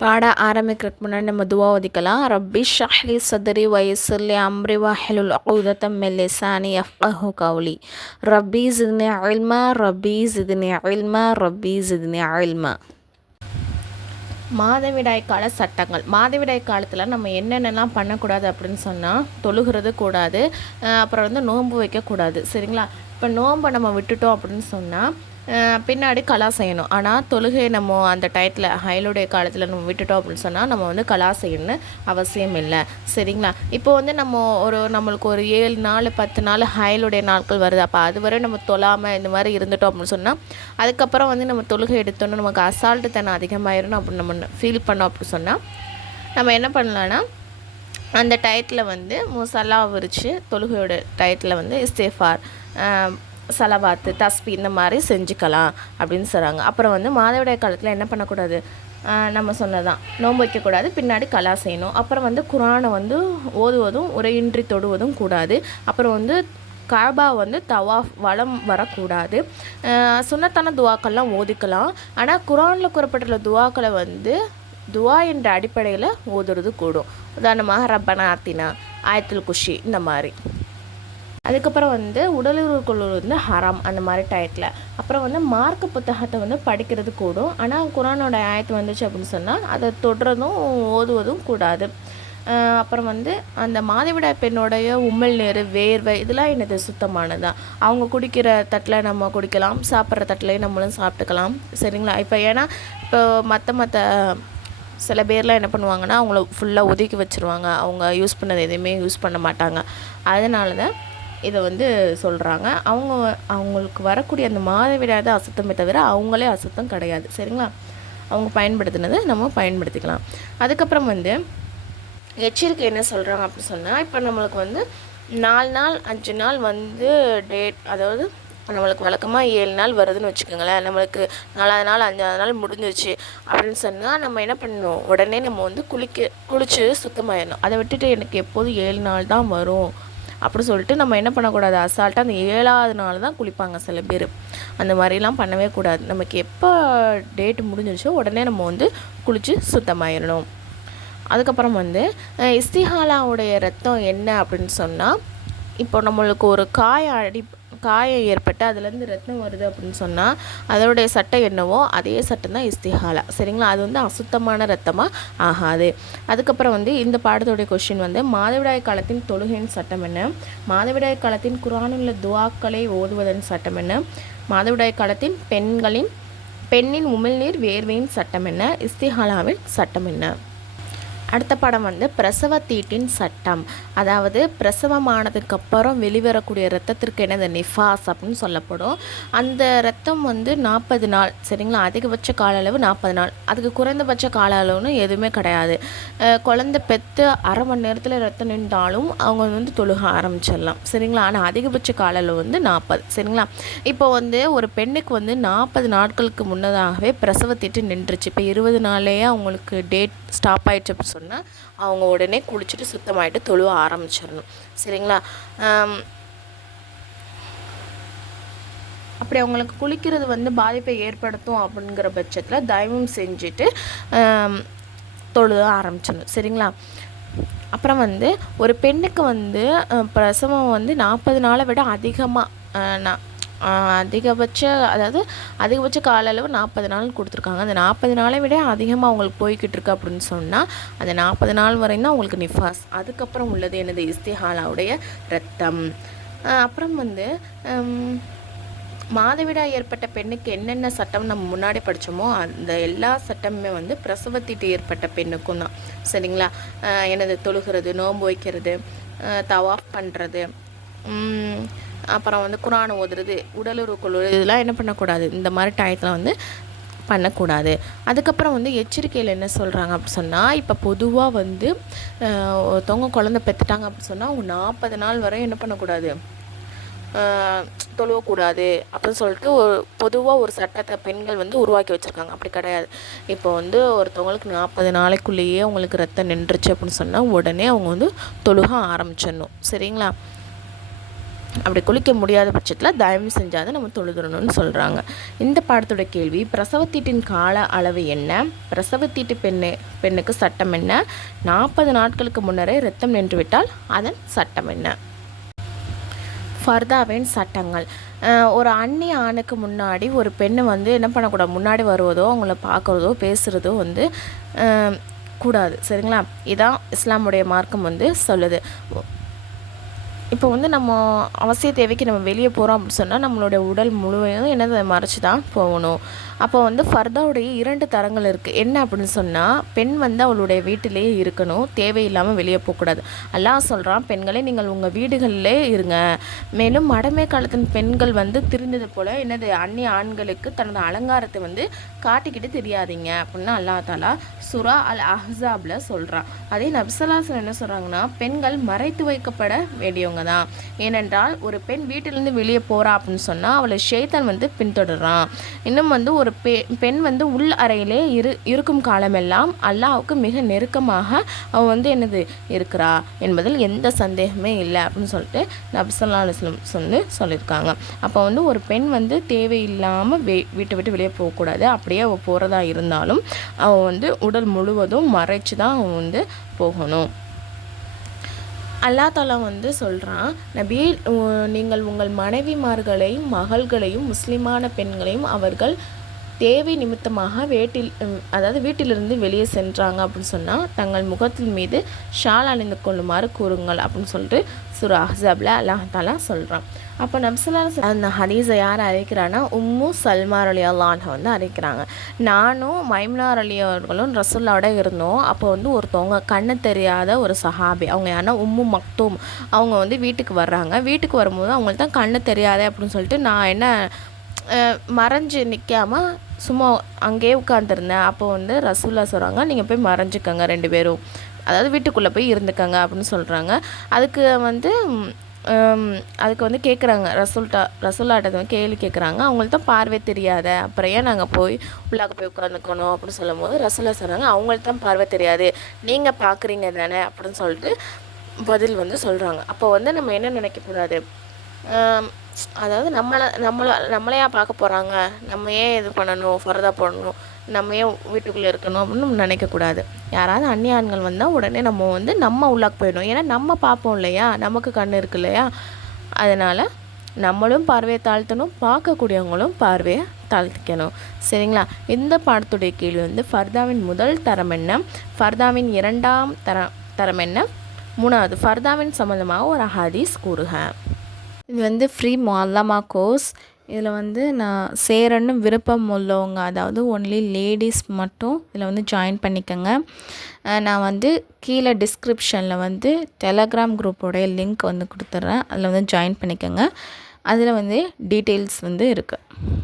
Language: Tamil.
பாட ஆரம்பிக்கிறதுக்கு முன்னாடி நம்ம துவா ஒதுக்கலாம். ரப்பி ஷ்ரஹ்லி சத்ரி வயஸ்ஸிர்லி அம்ரி வஹ்லுல் உக்தம் மின் லிசானி யஃப்கஹு கௌலி. ரப்பி ஸித்னி இல்மா ரப்பி ஸித்னி இல்மா ரப்பி ஸித்னி இல்மா. மாதவிடாய் கால சட்டங்கள். மாதவிடாய் காலத்தில் நம்ம என்னென்னலாம் பண்ணக்கூடாது அப்படின்னு சொன்னால், தொழுகிறது கூடாது, அப்புறம் வந்து நோன்பு வைக்கக்கூடாது. சரிங்களா? இப்போ நோன்பை நம்ம விட்டுட்டோம் அப்படின்னு சொன்னால் பின்னாடி கலா செய்யணும். ஆனால் தொழுகை நம்ம அந்த டயத்தில் ஹயலுடைய காலத்தில் நம்ம விட்டுட்டோம் அப்படின்னு சொன்னால் நம்ம வந்து கலா செய்யணும்னு அவசியம் இல்லை. சரிங்களா? இப்போ வந்து நம்மளுக்கு ஒரு 7 நாள் 10 நாள் ஹயலுடைய நாட்கள் வருது. அப்போ அதுவரை நம்ம தொழாமல் இந்த மாதிரி இருந்துட்டோம் அப்படின்னு சொன்னால் அதுக்கப்புறம் வந்து நம்ம தொழுகை எடுத்தோன்னு நமக்கு அசால்ட்டு தனம் அதிகமாயிடணும் அப்படின்னு நம்ம ஃபீல் பண்ணோம் அப்படின்னு சொன்னால் நம்ம என்ன பண்ணலான்னா, அந்த டயத்தில் வந்து முசல்லா விரித்து தொழுகையோட டயத்தில் வந்து இஸ்திஃபார், சலவாத்து, தஸ்பி இந்த மாதிரி செஞ்சுக்கலாம் அப்படின்னு சொல்கிறாங்க. அப்புறம் வந்து மாதவிடாய் காலத்தில் என்ன பண்ணக்கூடாது, நம்ம சொன்னதான் நோன்பு வைக்கக்கூடாது, பின்னாடி கலா செய்யணும். அப்புறம் வந்து குரானை வந்து ஓதுவதும் உரையின்றி தொடுவதும் கூடாது. அப்புறம் வந்து காபா வந்து தவாஃப் வலம் வரக்கூடாது. சுன்னத்தான துவாக்கள்லாம் ஓதிக்கலாம். ஆனால் குரானில் கூறப்பட்டுள்ள துவாக்களை வந்து துவா என்ற அடிப்படையில் ஓதுறது கூடும். உதாரணமாக ரப்பனா ஆத்தினா, ஆயத்துல் குஷி இந்த மாதிரி. அதுக்கப்புறம் வந்து உடலுறவுக்குள்ள வந்து ஹராம் அந்த மாதிரி டயத்தில். அப்புறம் வந்து மார்க்க புத்தகத்தை வந்து படிக்கிறது கூடும். ஆனால் குரானோட ஆயத்து வந்துச்சு அப்படின்னு சொன்னால் அதை தொடுறதும் ஓதுவதும் கூடாது. அப்புறம் வந்து அந்த மாதவிடாய் பெண்ணுடைய உமிழ் நீர், வேர்வை இதெல்லாம் என்னது சுத்தமானதான். அவங்க குடிக்கிற தட்டில் நம்ம குடிக்கலாம், சாப்பிட்ற தட்டிலையும் நம்மளும் சாப்பிட்டுக்கலாம். சரிங்களா? ஏன்னா இப்போ மற்ற சில பேர்லாம் என்ன பண்ணுவாங்கன்னா அவங்கள ஃபுல்லாக ஒதுக்கி வச்சுருவாங்க. அவங்க யூஸ் பண்ணது எதுவுமே யூஸ் பண்ண மாட்டாங்க. அதனால தான் இதை வந்து சொல்கிறாங்க. அவங்களுக்கு வரக்கூடிய அந்த மாதவிடாய் தான் அசுத்தமே தவிர அவங்களே அசுத்தம் கிடையாது. சரிங்களா? அவங்க பயன்படுத்தினதை நம்ம பயன்படுத்திக்கலாம். அதுக்கப்புறம் வந்து எச்சரிக்கை என்ன சொல்கிறாங்க அப்படின்னு சொன்னால், இப்போ நம்மளுக்கு வந்து 4 நாள் 5 நாள் வந்து டேட், அதாவது நம்மளுக்கு வழக்கமாக 7 நாள் வருதுன்னு வச்சுக்கோங்களேன். நம்மளுக்கு 4ஆவது நாள் 5ஆவது நாள் முடிஞ்சிருச்சு அப்படின்னு சொன்னால் நம்ம என்ன பண்ணணும், உடனே நம்ம வந்து குளித்து சுத்தமாயிடணும். அதை விட்டுட்டு எனக்கு எப்போதும் 7 நாள் தான் வரும் அப்படி சொல்லிட்டு நம்ம என்ன பண்ணக்கூடாது, அசால்ட்டாக அந்த 7ஆவது நாள் தான் குளிப்பாங்க சில பேர். அந்த மாதிரிலாம் பண்ணவே கூடாது. நமக்கு எப்போ டேட்டு முடிஞ்சிருச்சோ உடனே நம்ம வந்து குளித்து சுத்தமாயிடணும். அதுக்கப்புறம் வந்து இஸ்திஹாலாவுடைய ரத்தம் என்ன அப்படின்னு சொன்னால், இப்போ நம்மளுக்கு ஒரு காயம் ஏற்பட்டு அதுலேருந்து ரத்தம் வருது அப்படின்னு சொன்னால் அதனுடைய சட்டம் என்னவோ அதே சட்டம் தான் இஸ்திஹாலா. சரிங்களா? அது வந்து அசுத்தமான ரத்தமாக ஆகாது. அதுக்கப்புறம் வந்து இந்த பாடத்தோடைய கொஸ்டின் வந்து மாதவிடாய் காலத்தின் தொழுகையின் சட்டம் என்ன, மாதவிடாய் காலத்தின் குர்ஆனில் துஆக்களை ஓதுவதன் சட்டம் என்ன, மாதவிடாய் காலத்தின் பெண்ணின் உமிழ்நீர் வேர்வையின் சட்டம் என்ன, இஸ்திஹாலாவின் சட்டம் என்ன. அடுத்த படம் வந்து பிரசவ தீட்டின் சட்டம். அதாவது பிரசவமானதுக்கப்புறம் வெளிவரக்கூடிய இரத்தத்திற்கு என்னது நிஃபாஸ் அப்படின்னு சொல்லப்படும். அந்த இரத்தம் வந்து 40 நாள். சரிங்களா? அதிகபட்ச கால அளவு 40 நாள். அதுக்கு குறைந்தபட்ச கால அளவுன்னு எதுவுமே கிடையாது. குழந்தை பெற்று அரை மணி நேரத்தில் ரத்தம் நின்றாலும் அவங்க வந்து தொழுக ஆரம்பிச்சிடலாம். சரிங்களா? ஆனால் அதிகபட்ச கால அளவு வந்து 40. சரிங்களா? இப்போ வந்து ஒரு பெண்ணுக்கு வந்து 40 நாட்களுக்கு முன்னதாகவே பிரசவ தீட்டு நின்றுச்சு. இப்போ 20 நாள்லேயே அவங்களுக்கு டேட் ஸ்டாப் ஆகிடுச்சு அப்படின்னு சொன்னால் அவங்க உடனே குளிச்சுட்டு சுத்தமாயிட்டு தொழுவ ஆரம்பிச்சிடணும். சரிங்களா? அப்படி அவங்களுக்கு குளிக்கிறது வந்து பாதிப்பை ஏற்படுத்தும் அப்படிங்கிற பட்சத்தில் தயவும் செஞ்சுட்டு தொழுத ஆரம்பிச்சிடணும். சரிங்களா? அப்புறம் வந்து ஒரு பெண்ணுக்கு வந்து பிரசவம் வந்து 40 நாளை விட அதிகமாக அதிகபட்ச கால அளவு 40 நாள் கொடுத்துருக்காங்க. அந்த 40 நாளை விட அதிகமாக அவங்களுக்கு போய்கிட்டு இருக்கு அப்படின்னு சொன்னால் அந்த 40 நாள் வரையும் தான் அவங்களுக்கு நிஃபாஸ். அதுக்கப்புறம் உள்ளது என்னது, இஸ்திஹாலாவுடைய ரத்தம். அப்புறம் வந்து மாதவிடாய் ஏற்பட்ட பெண்ணுக்கு என்னென்ன சட்டம் நம்ம முன்னாடி படித்தோமோ அந்த எல்லா சட்டமுமே வந்து பிரசவத்தீட்டு ஏற்பட்ட பெண்ணுக்கும் தான். சரிங்களா? என்னது, தொழுகிறது, நோன்பு வைக்கிறது, தவாஃப் பண்ணுறது, அப்புறம் வந்து குர்ஆன் ஓதுறது, உடலுறவுக்குள்ள இதெல்லாம் என்ன பண்ணக்கூடாது, இந்த மாதிரி டயத்தில் வந்து பண்ணக்கூடாது. அதுக்கப்புறம் வந்து எச்சரிக்கையில் என்ன சொல்கிறாங்க அப்படி சொன்னால், இப்போ பொதுவாக வந்து ஒருத்தவங்க குழந்தை பெற்றுட்டாங்க அப்படின்னு சொன்னால் அவங்க 40 நாள் வரை என்ன பண்ணக்கூடாது, தொழுவக்கூடாது அப்படின்னு சொல்லிட்டு பொதுவாக ஒரு சட்டத்தை பெண்கள் வந்து உருவாக்கி வச்சுருக்காங்க. அப்படி கிடையாது. இப்போ வந்து ஒருத்தவங்களுக்கு 40 நாளைக்குள்ளேயே அவங்களுக்கு ரத்தம் நின்றுச்சு அப்படின்னு சொன்னால் உடனே அவங்க வந்து தொழுக ஆரம்பிச்சிடணும். சரிங்களா? அப்படி குளிக்க முடியாத பட்சத்தில் தயவு செஞ்சாத நம்ம தொழுதுறணும்னு சொல்கிறாங்க. இந்த பாடத்தோட கேள்வி, பிரசவத்தீட்டின் கால அளவு என்ன? பிரசவத்தீட்டு பெண்ணுக்கு சட்டம் என்ன? 40 நாட்களுக்கு முன்னரே இரத்தம் நின்றுவிட்டால் அதன் சட்டம் என்ன? ஃபர்தாவின் சட்டங்கள். ஒரு அந்நிய ஆணுக்கு முன்னாடி ஒரு பெண்ணு வந்து என்ன பண்ணக்கூடாது, முன்னாடி வருவதோ அவங்கள பார்க்குறதோ பேசுகிறதோ வந்து கூடாது. சரிங்களா? இதான் இஸ்லாமுடைய மார்க்கம் வந்து சொல்லுது. இப்போ வந்து நம்ம அவசிய தேவைக்கு நம்ம வெளியே போகிறோம் அப்படின்னு சொன்னால் நம்மளுடைய உடல் முழுவதும் என்னதை மறைச்சி தான் போகணும். அப்போ வந்து ஃபர்தாவுடைய 2 தரங்கள் இருக்குது. என்ன அப்படின்னு சொன்னால், பெண் வந்து அவளுடைய வீட்டிலேயே இருக்கணும், தேவையில்லாமல் வெளியே போகக்கூடாது. அல்லாஹ் சொல்கிறான், பெண்களே நீங்கள் உங்கள் வீடுகளிலே இருங்க. மேலும் மடமை காலத்தின் பெண்கள் வந்து திரிந்தது போல் என்னது அந்நிய ஆண்களுக்கு தனது அலங்காரத்தை வந்து காட்டிக்கிட்டு தெரியாதீங்க அப்படின்னு அல்லாஹ் தாலா சூரா அல் அஹ்ஸாப்ல சொல்கிறான். அதே நபிசல்லாசன் என்ன சொல்கிறாங்கன்னா, பெண்கள் மறைத்து வைக்கப்பட வேண்டியவங்க தான். ஏனென்றால் ஒரு பெண் வீட்டிலேருந்து வெளியே போகிறா அப்படின்னு சொன்னால் அவளை ஷைத்தான் வந்து பின்தொடர்றான். இன்னும் வந்து ஒரு பெண் வந்து உள் அறையிலே இருக்கும் காலமெல்லாம் அல்லாஹ்வுக்கு மிக நெருக்கமாக அவள் வந்து என்னது இருக்கிறா என்பதில் எந்த சந்தேகமே இல்லை அப்படின்னு சொல்லிட்டு நபி ஸல்லல்லாஹு அலைஹி வஸல்லம் சொல்லியிருக்காங்க. அப்போ வந்து ஒரு பெண் வந்து தேவையில்லாமல் வீட்டை விட்டு வெளியே போகக்கூடாது. அப்படியே அவள் போகிறதா இருந்தாலும் அவள் வந்து உடல் முழுவதும் மறைச்சு தான் அவன் வந்து போகணும். அல்லாஹ் தாலா வந்து சொல்கிறான், நபியே நீங்கள் உங்கள் மனைவிமார்களையும் மகள்களையும் முஸ்லிமான பெண்களையும் அவர்கள் தேவை நிமித்தமாக வீட்டிலிருந்து வெளியே சென்றாங்க அப்படின்னு சொன்னால் தங்கள் முகத்தின் மீது ஷால் அணிந்து கொள்ளுமாறு கூறுங்கள் அப்படின்னு சொல்லிட்டு சூரா அஹ்ஸாப்ல அல்லாஹ் தாலா சொல்கிறான். அப்போ நபிஸல்லல்லாஹு அந்த ஹதீஸை யார் அறிவிக்கிறான்னா உம்மு சல்மா ரலியல்லாஹு அன்ஹா வந்து அறிவிக்கிறாங்க. நானும் மைமுனா அவர்களும் ரசூலுல்லாவோட இருந்தோம். அப்போ வந்து ஒருத்தவங்க கண்ணு தெரியாத ஒரு சஹாபி, அவங்க யாருன்னா உம்மு மக்தூம், அவங்க வந்து வீட்டுக்கு வர்றாங்க. வீட்டுக்கு வரும்போது அவங்களுக்கு தான் கண்ணு தெரியாதே அப்படின்னு சொல்லிட்டு நான் என்ன மறைஞ்சு நிற்காமல் சும்மா அங்கேயே உட்காந்துருந்தேன். அப்போ வந்து ரசூல்லா சொல்கிறாங்க, நீங்கள் போய் மறைஞ்சிக்கங்க 2 பேரும், அதாவது வீட்டுக்குள்ளே போய் இருந்துக்கங்க அப்படின்னு சொல்கிறாங்க. அதுக்கு வந்து கேட்குறாங்க, ரசூல்லாட்ட கேள்வி கேட்குறாங்க. அவங்களுக்கு தான் பார்வை தெரியாத, அப்புறம் ஏன் நாங்கள் போய் உள்ளாக்க போய் உட்காந்துக்கணும் அப்படின்னு சொல்லும் போது ரசூல்லா சொல்கிறாங்க, அவங்களுக்கு தான் பார்வை தெரியாது, நீங்கள் பார்க்குறீங்க தானே அப்படின்னு சொல்லிட்டு பதில் வந்து சொல்கிறாங்க. அப்போ வந்து நம்ம என்ன நினைக்கக்கூடாது, அதாவது நம்மளையா பார்க்க போகிறாங்க, நம்ம ஏன் இது பண்ணணும், ஃபர்தா போடணும், நம்ம ஏன் வீட்டுக்குள்ளே இருக்கணும் அப்படின்னு நினைக்கக்கூடாது. யாராவது அந்நிய ஆண்கள் வந்தால் உடனே நம்ம வந்து நம்ம உள்ளாக்க போயிடணும். ஏன்னா நம்ம பார்ப்போம் இல்லையா, நமக்கு கண் இருக்கு இல்லையா, அதனால் நம்மளும் பார்வையை தாழ்த்தணும், பார்க்கக்கூடியவங்களும் பார்வையை தாழ்த்திக்கணும். சரிங்களா? இந்த பாடத்துடைய கேள்வி வந்து ஃபர்தாவின் முதல் தரம் என்ன, ஃபர்தாவின் 2ஆம் தரம் என்ன, 3வது ஃபர்தாவின் சம்மந்தமாக ஒரு ஹதீஸ் கூறுக. இது வந்து ஃப்ரீ முஅல்லமா கோர்ஸ். இதில் வந்து நான் சேரன்னு விருப்பம் உள்ளவங்க, அதாவது ஒன்லி லேடிஸ் மட்டும் இதில் வந்து ஜாயின் பண்ணிக்கோங்க. நான் வந்து கீழே டிஸ்கிரிப்ஷனில் வந்து டெலகிராம் குரூப்போடைய லிங்க் வந்து கொடுத்துட்றேன், அதில் வந்து ஜாயின் பண்ணிக்கோங்க. அதில் வந்து டீட்டெயில்ஸ் வந்து இருக்குது.